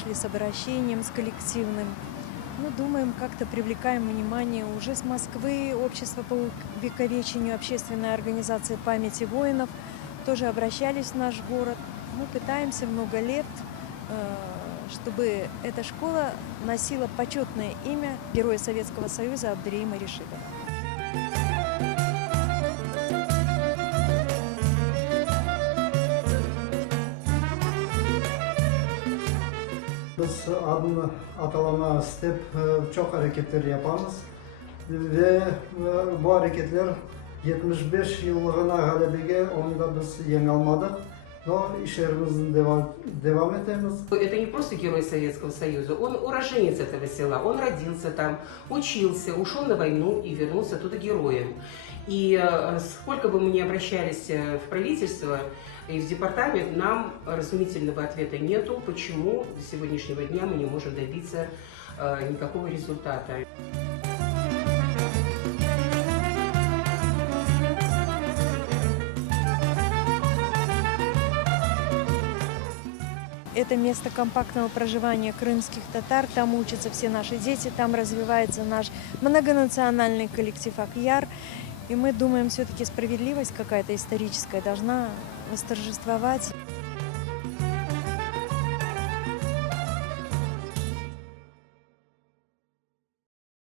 вышли с обращением, с коллективным. Ну, думаем, как-то привлекаем внимание уже с Москвы, общество по увековечению, общественная организация памяти воинов тоже обращались в наш город. Мы пытаемся много лет, чтобы эта школа носила почетное имя Героя Советского Союза Абдреима Ришитова. Biz adını atalama istep çok hareketler yaparız ve bu hareketler 75 yıllığına galebege onda biz yeni almadık. Но işlerimizin devam edemiz. Это не просто герой Советского Союза, он уроженец этого села, он родился там, учился, ушел на войну и вернулся оттуда героем. И сколько бы мы ни обращались в правительство и в департамент, нам разумительного ответа нету, почему до сегодняшнего дня мы не можем добиться никакого результата. Это место компактного проживания крымских татар, там учатся все наши дети, там развивается наш многонациональный коллектив Акьяр. И мы думаем, все-таки справедливость какая-то историческая должна восторжествовать.